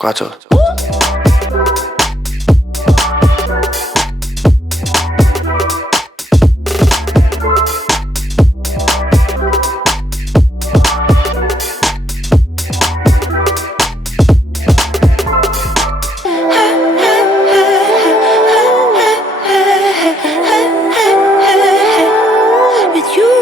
꺼져. With you,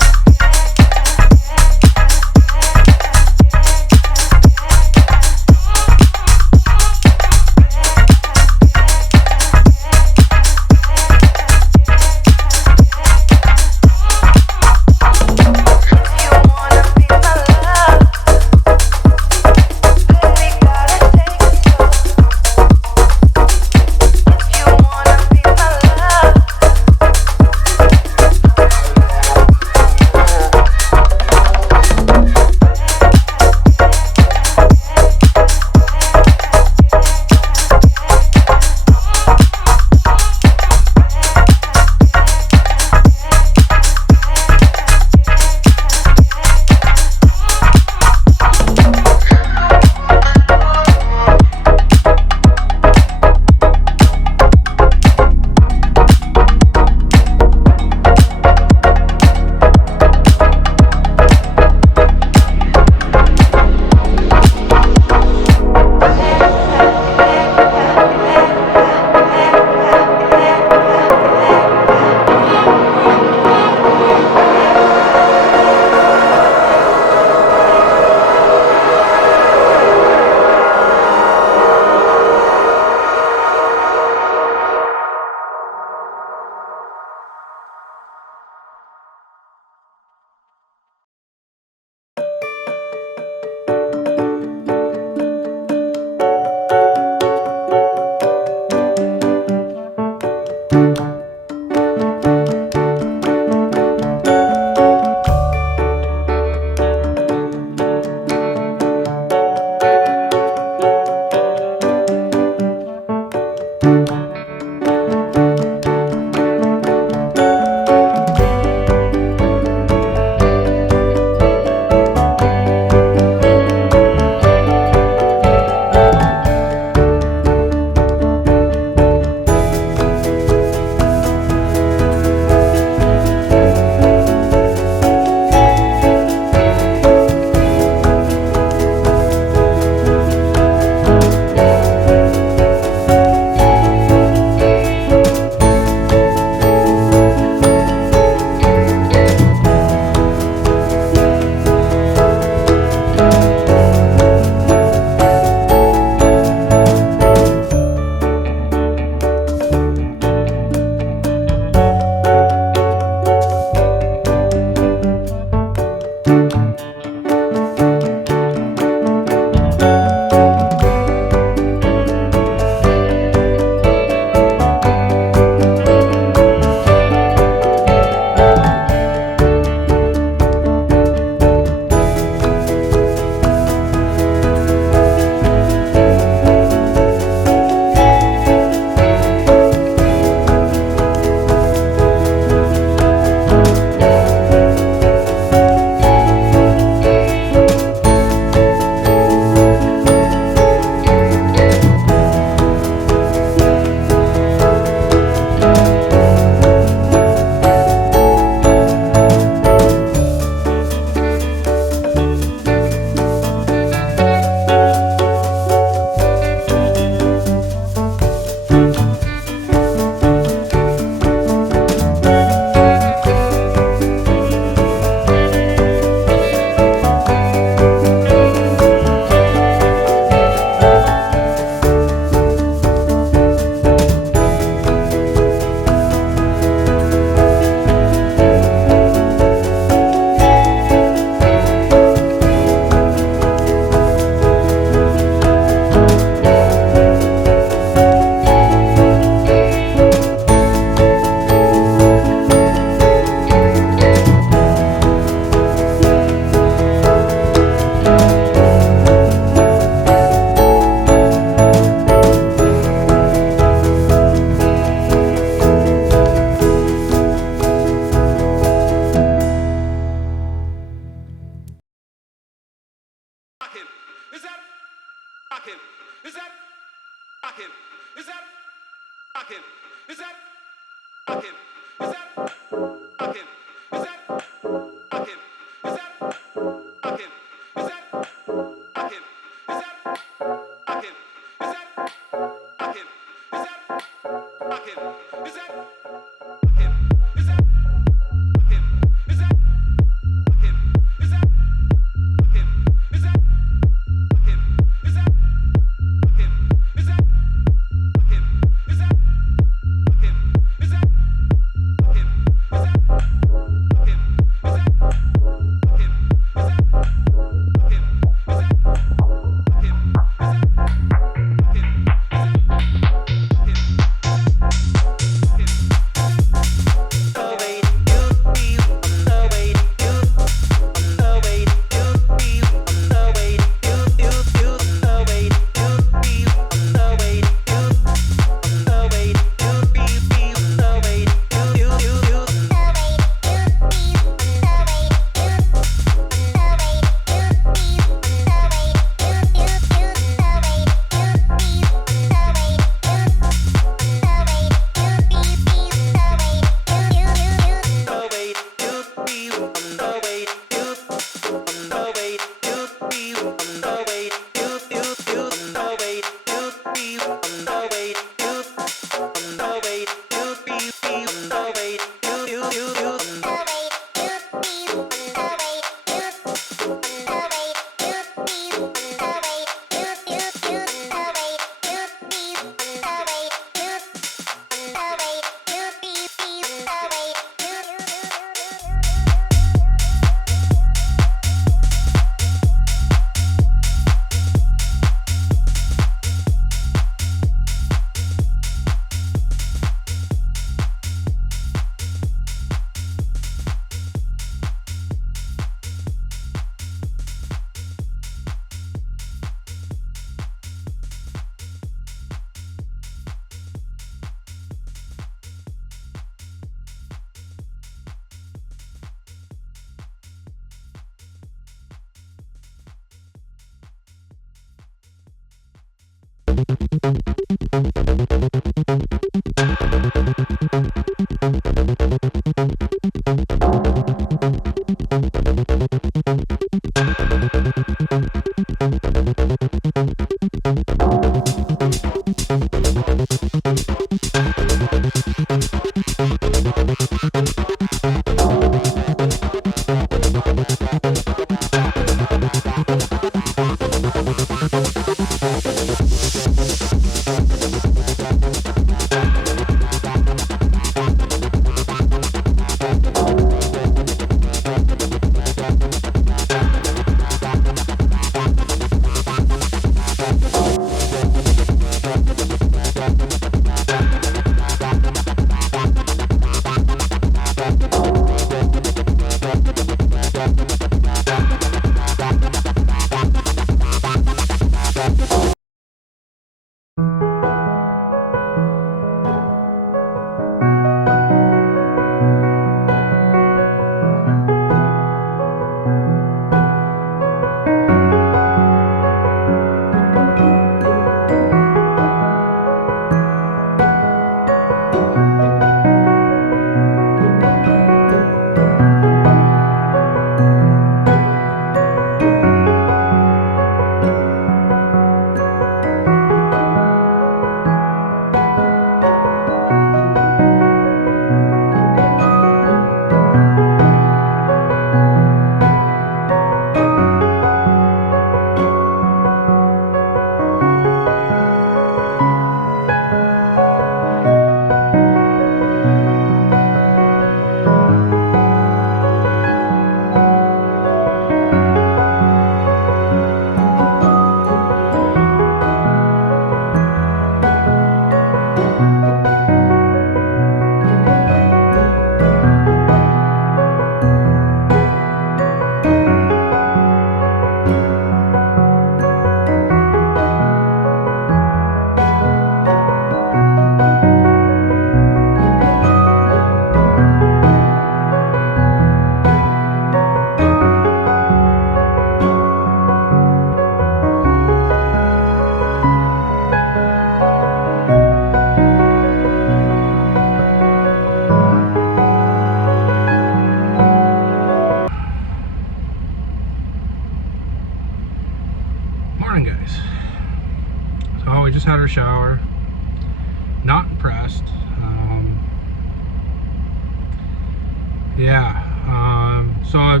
yeah, so I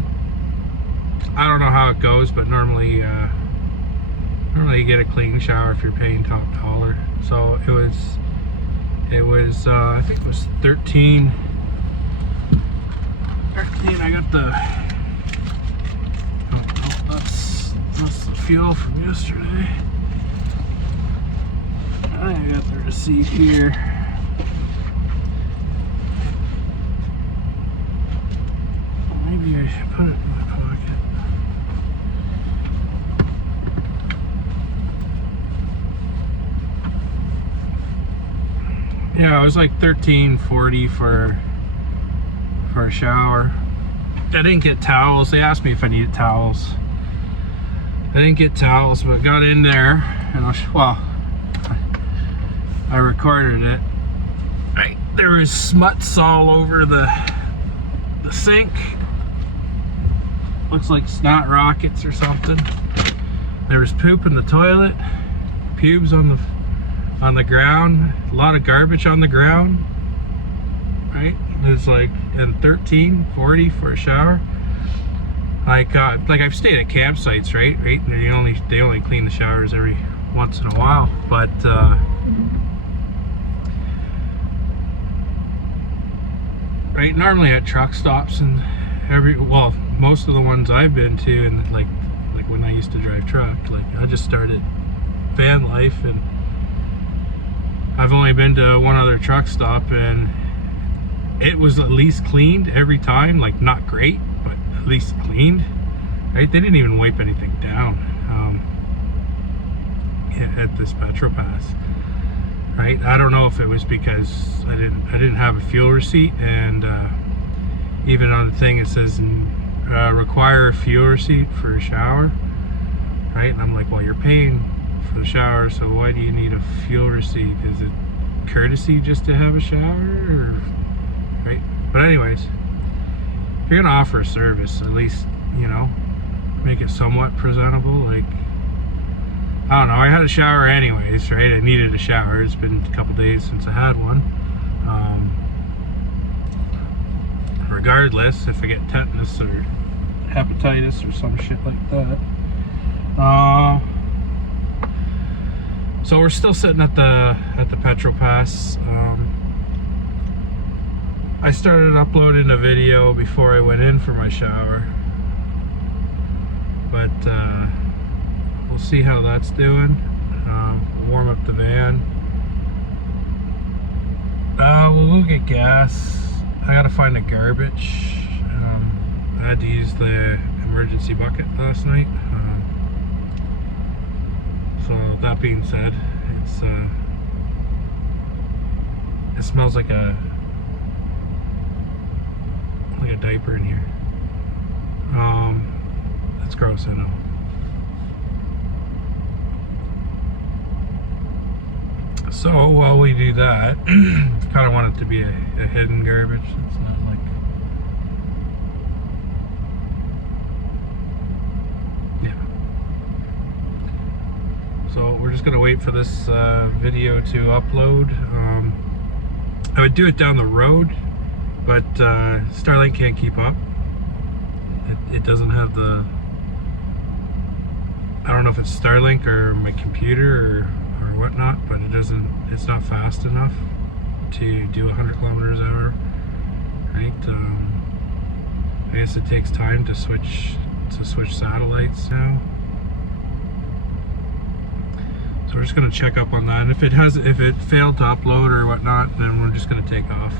don't know how it goes, but normally you get a clean shower if you're paying top dollar. So it was I think it was 13. I got the that's the fuel from yesterday. I got the receipt here. Maybe I should put it in my pocket. Yeah, it was like $13.40 for a shower. I didn't get towels. They asked me if I needed towels. I didn't get towels, but got in there and I recorded it. There was smuts all over the sink. Looks like snot rockets or something. There was poop in the toilet, pubes on the ground, a lot of garbage on the ground. Right? It's like, and $13.40 for a shower. Like I've stayed at campsites, right? And they only clean the showers every once in a while, but right, normally at truck stops and most of the ones I've been to, and like when I used to drive truck, like I just started van life, and I've only been to one other truck stop, and it was at least cleaned every time. Like, not great, but at least cleaned, right? They didn't even wipe anything down at this Petro Pass, right? I don't know if it was because I didn't have a fuel receipt, and even on the thing it says require a fuel receipt for a shower, right? And I'm like, well, you're paying for the shower, so why do you need a fuel receipt? Is it courtesy just to have a shower, or right? But anyways, if you're gonna offer a service, at least, you know, make it somewhat presentable. Like, I don't know, I had a shower anyways, right? I needed a shower. It's been a couple days since I had one. Regardless, if I get tetanus or hepatitis or some shit like that. So we're still sitting at the Petro Pass. I started uploading a video before I went in for my shower, but we'll see how that's doing. Warm up the van. We'll get gas. I gotta find the garbage. I had to use the emergency bucket last night. So that being said, it smells like a diaper in here. That's gross, I know. So while we do that, kind of want it to be a hidden garbage. It's not like, yeah. So we're just gonna wait for this video to upload. I would do it down the road, but Starlink can't keep up. It doesn't have the, I don't know if it's Starlink or my computer or whatnot, but it's not fast enough to do 100 kilometers an hour, right? I guess it takes time to switch satellites now. So we're just gonna check up on that. And if it failed to upload or whatnot, then we're just gonna take off.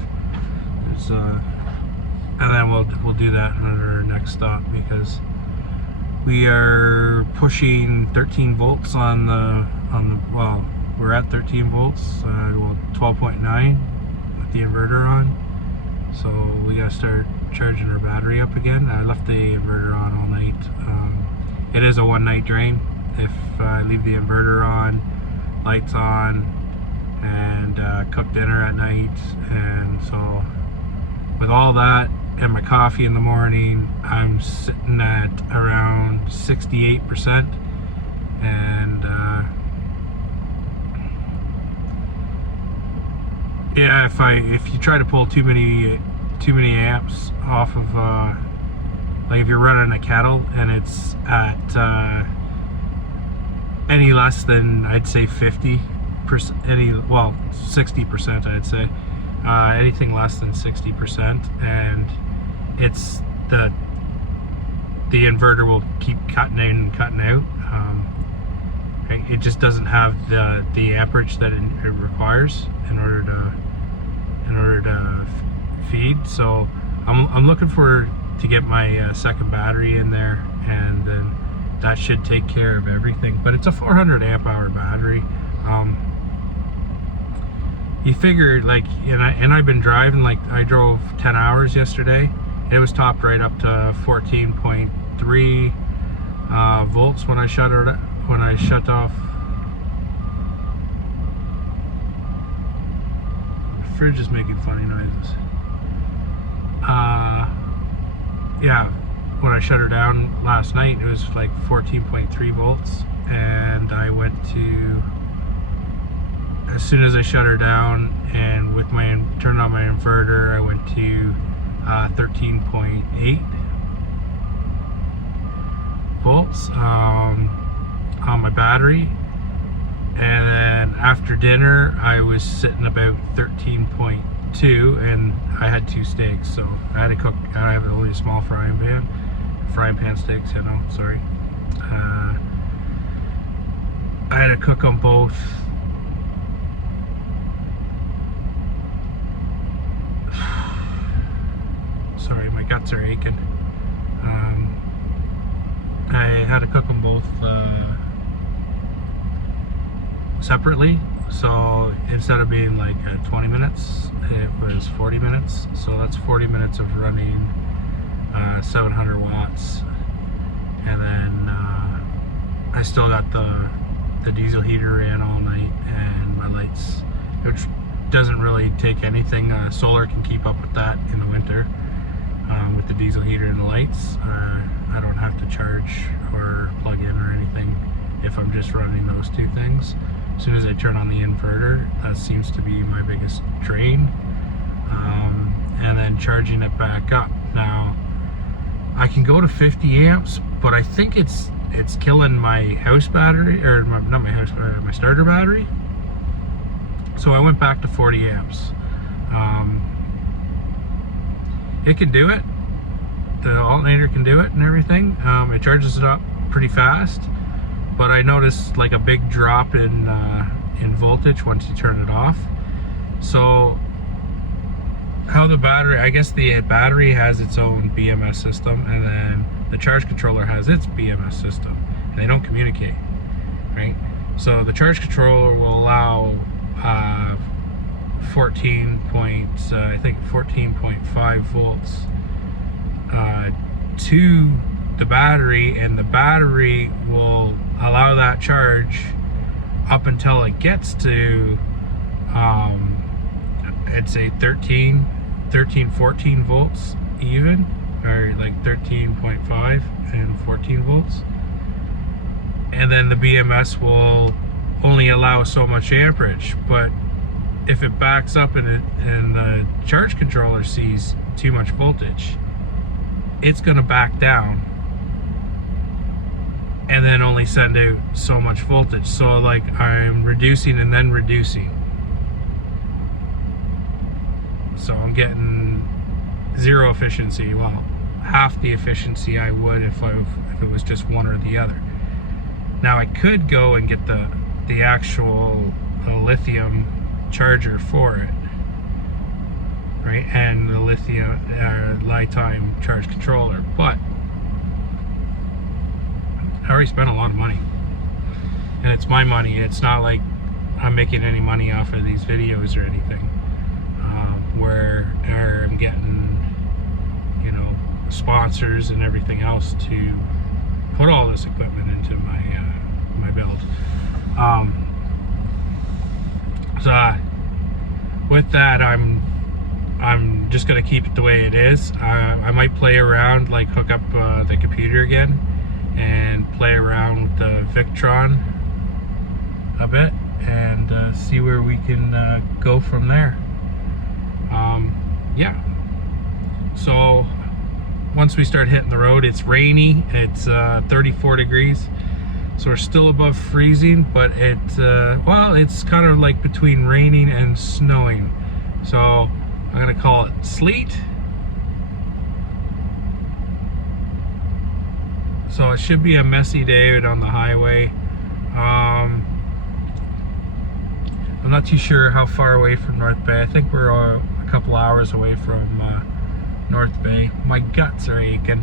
And then we'll do that at our next stop, because we are pushing 13 volts on the well, we're at 13 volts, 12.9 with the inverter on. So we gotta start charging our battery up again. I left the inverter on all night. It is a one-night drain. If I leave the inverter on, lights on, and cook dinner at night, and so with all that and my coffee in the morning, I'm sitting at around 68%, and yeah, if you try to pull too many too many amps off of like if you're running a kettle and it's at any less than, I'd say 50%, 60% I'd say, anything less than 60%, and it's the inverter will keep cutting in and cutting out. It just doesn't have the amperage that it requires in order to feed. So I'm looking to get my second battery in there, and then that should take care of everything. But it's a 400 amp hour battery. You figure, like, and I've been driving, like I drove 10 hours yesterday. It was topped right up to 14.3 volts when I shut off. The fridge is making funny noises. Yeah, when I shut her down last night, it was like 14.3 volts, and I went to, as soon as I shut her down and with turned on my inverter, I went to 13.8 volts on my battery, and then after dinner I was sitting about 13.2, and I had 2 steaks, so I had to cook. I have only a small frying pan steaks, sorry. I had to cook them both. Sorry, my guts are aching. I had to cook them both separately, so instead of being like 20 minutes, it was 40 minutes. So that's 40 minutes of running 700 watts, and then I still got the diesel heater in all night, and my lights, which doesn't really take anything. Solar can keep up with that in the winter. With the diesel heater and the lights, I don't have to charge or plug in or anything if I'm just running those 2 things. As soon as I turn on the inverter, that seems to be my biggest drain, and then charging it back up. Now I can go to 50 amps, but I think it's killing my house battery, or not my house battery, my starter battery. So I went back to 40 amps. It can do it. The alternator can do it and everything. It charges it up pretty fast, but I noticed like a big drop in voltage once you turn it off. So how the battery, I guess the battery has its own BMS system, and then the charge controller has its BMS system, and they don't communicate, right? So the charge controller will allow 14.5 volts to the battery, and the battery will allow that charge up until it gets to I'd say 13, 14 volts even, or like 13.5 and 14 volts, and then the BMS will only allow so much amperage. But if it backs up and the charge controller sees too much voltage, it's gonna back down and then only send out so much voltage. So like I'm reducing and then reducing. So I'm getting zero efficiency. Well, half the efficiency I would if it was just one or the other. Now I could go and get the actual lithium charger for it, right, and the lithium lifetime charge controller, but I already spent a lot of money, and it's my money. It's not like I'm making any money off of these videos or anything, where I'm getting, you know, sponsors and everything else to put all this equipment into my build. So with that, I'm just gonna keep it the way it is. I might play around, like hook up the computer again and play around with the Victron a bit, and see where we can go from there. Yeah, So once we start hitting the road, it's rainy. It's 34 degrees. So we're still above freezing, but well, it's kind of like between raining and snowing. So I'm gonna call it sleet. So it should be a messy day on the highway. I'm not too sure how far away from North Bay. I think we're a couple hours away from North Bay. My guts are aching.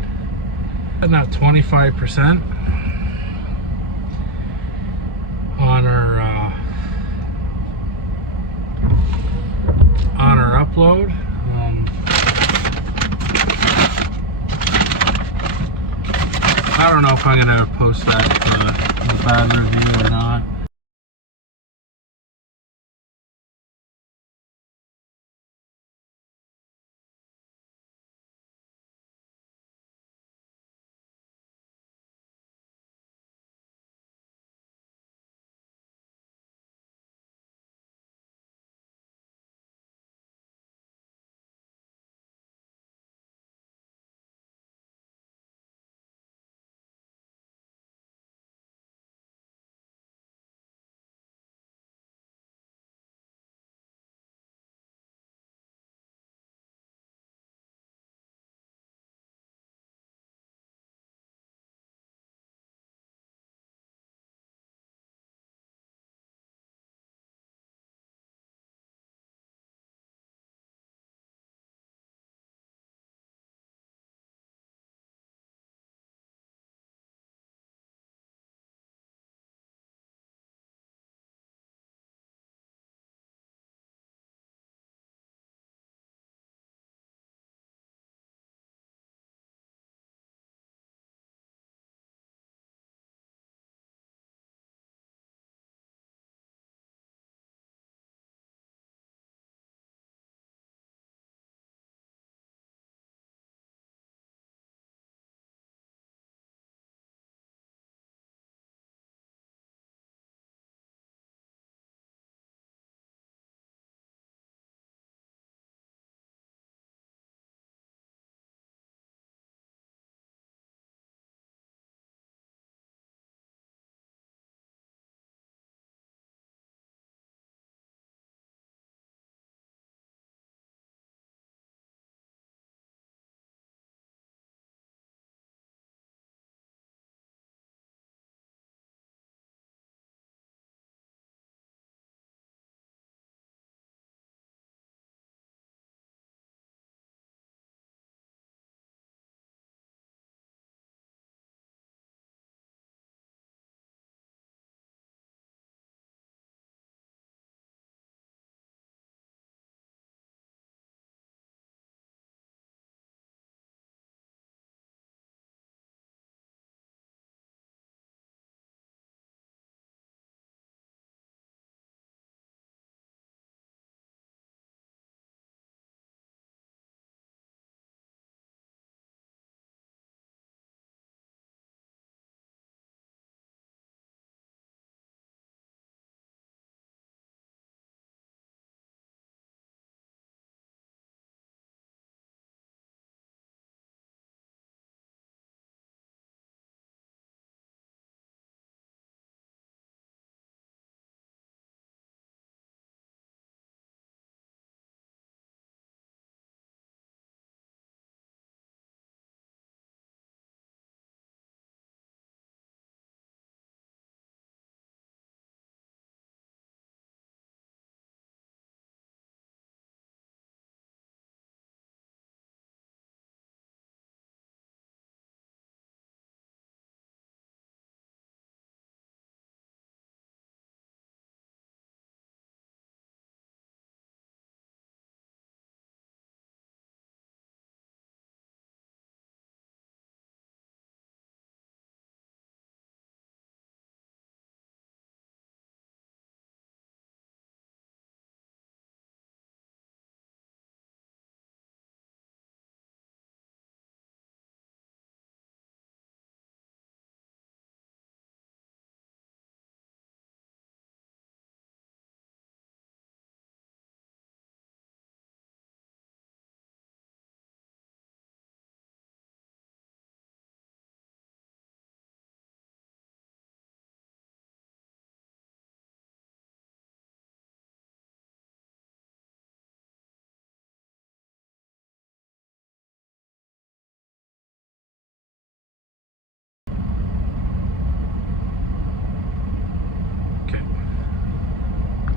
And now 25% on our upload. I don't know if I'm gonna post that the bad review or not.